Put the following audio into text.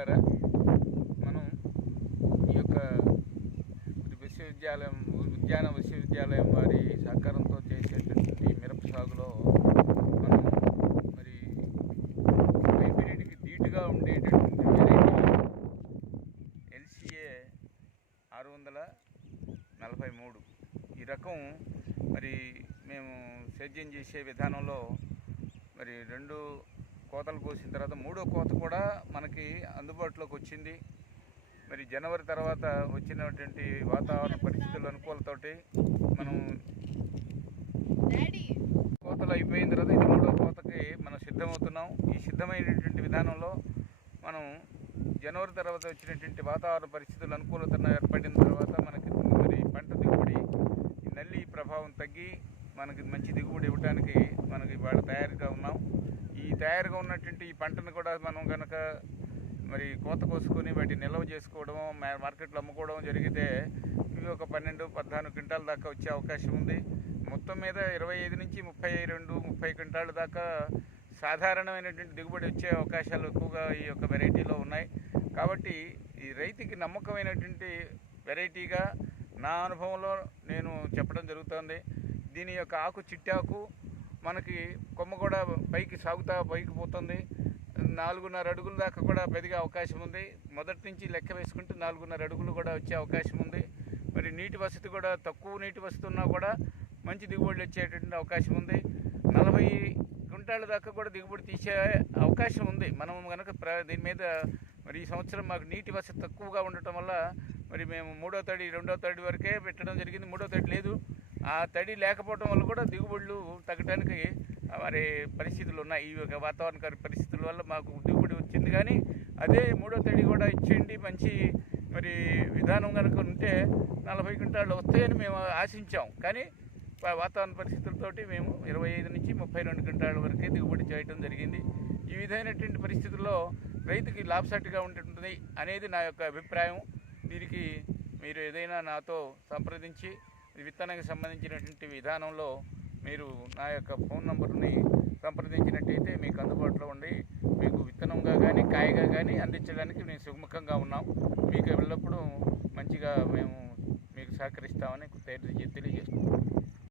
మిత్రులారా మనం ఈ యొక్క విశ్వవిద్యాలయం ఉద్యాన విశ్వవిద్యాలయం వారి సహకారంతో చేసేటటువంటి మిరప సాగులో మనం మరి హైబ్రిడ్కి ధీటుగా ఉండేటటువంటి వెరైటీ ఎల్సిఏ ఆరు వందల నలభై మూడు ఈ రకం మరి మేము సేద్యం చేసే విధానంలో మరి రెండు కోతలు కోసిన తర్వాత మూడో కోత కూడా మనకి అందుబాటులోకి వచ్చింది. మరి జనవరి తర్వాత వచ్చినటువంటి వాతావరణ పరిస్థితుల అనుకూలతోటి మనం కోతలు అయిపోయిన తర్వాత ఇది మూడో కోతకి మనం సిద్ధమవుతున్నాం. ఈ సిద్ధమైనటువంటి విధానంలో మనం జనవరి తర్వాత వచ్చినటువంటి వాతావరణ పరిస్థితులు అనుకూలత ఏర్పడిన తర్వాత మనకి మరి పంట దిగుబడి నల్లి ప్రభావం తగ్గి మనకి మంచి దిగుబడి ఇవ్వడానికి మనకి ఇవాళ తయారుగా ఉన్నాం. తయారుగా ఉన్నటువంటి ఈ పంటను కూడా మనం కనుక మరి కోత కోసుకొని వాటి నిల్వ చేసుకోవడం మా- మార్కెట్లో అమ్ముకోవడం జరిగితే ఇవి ఒక పన్నెండు పద్నాలుగు క్వింటాల దాకా వచ్చే అవకాశం ఉంది. మొత్తం మీద ఇరవై ఐదు నుంచి ముప్పై రెండు ముప్పై క్వింటాల దాకా సాధారణమైనటువంటి దిగుబడి వచ్చే అవకాశాలు ఎక్కువగా ఈ యొక్క వెరైటీలో ఉన్నాయి. కాబట్టి ఈ రైతుకి నమ్మకమైనటువంటి వెరైటీగా నా అనుభవంలో నేను చెప్పడం జరుగుతుంది. దీని యొక్క ఆకు చిట్టాకు మనకి కొమ్మ కూడా పైకి సాగుతా పైకి పోతుంది. నాలుగున్నర అడుగుల దాకా కూడా పెరిగే అవకాశం ఉంది. మొదటి నుంచి లెక్క వేసుకుంటే నాలుగున్నర అడుగులు కూడా వచ్చే అవకాశం ఉంది. మరి నీటి వసతి కూడా తక్కువ నీటి వసతి ఉన్నా కూడా మంచి దిగుబడులు వచ్చేటటువంటి అవకాశం ఉంది. నలభై క్వింటాల దాకా కూడా దిగుబడి తీసే అవకాశం ఉంది. మనం కనుక ప్ర దీని మీద మరి ఈ సంవత్సరం మాకు నీటి వసతి తక్కువగా ఉండటం వల్ల మరి మేము మూడో తడి రెండో తడి వరకే పెట్టడం జరిగింది. మూడో తడి లేదు. ఆ తడి లేకపోవడం వల్ల కూడా దిగుబడులు తగ్గడానికి మరి పరిస్థితులు ఉన్నాయి. ఈ యొక్క వాతావరణ పరిస్థితుల వల్ల మాకు దిగుబడి వచ్చింది. కానీ అదే మూడో తడి కూడా ఇచ్చేయండి. మంచి మరి విధానం కనుక ఉంటే నలభై క్వింటాళ్ళు వస్తాయని మేము ఆశించాం. కానీ వాతావరణ పరిస్థితులతోటి మేము ఇరవై ఐదు నుంచి ముప్పై రెండు క్వింటాల వరకే దిగుబడి చేయడం జరిగింది. ఈ విధమైనటువంటి పరిస్థితుల్లో రైతుకి లాభసాటిగా ఉంటుంది అనేది నా యొక్క అభిప్రాయం. దీనికి మీరు ఏదైనా నాతో సంప్రదించి ఈ విత్తనానికి సంబంధించినటువంటి విధానంలో మీరు నా యొక్క ఫోన్ నంబర్ని సంప్రదించినట్టయితే మీకు అందుబాటులో ఉండి మీకు విత్తనంగా కానీ కాయగా కానీ అందించడానికి మేము సుముఖంగా ఉన్నాం. మీకు ఎల్లప్పుడూ మంచిగా మేము మీకు సహకరిస్తామని తెలియజేసుకుంటున్నాం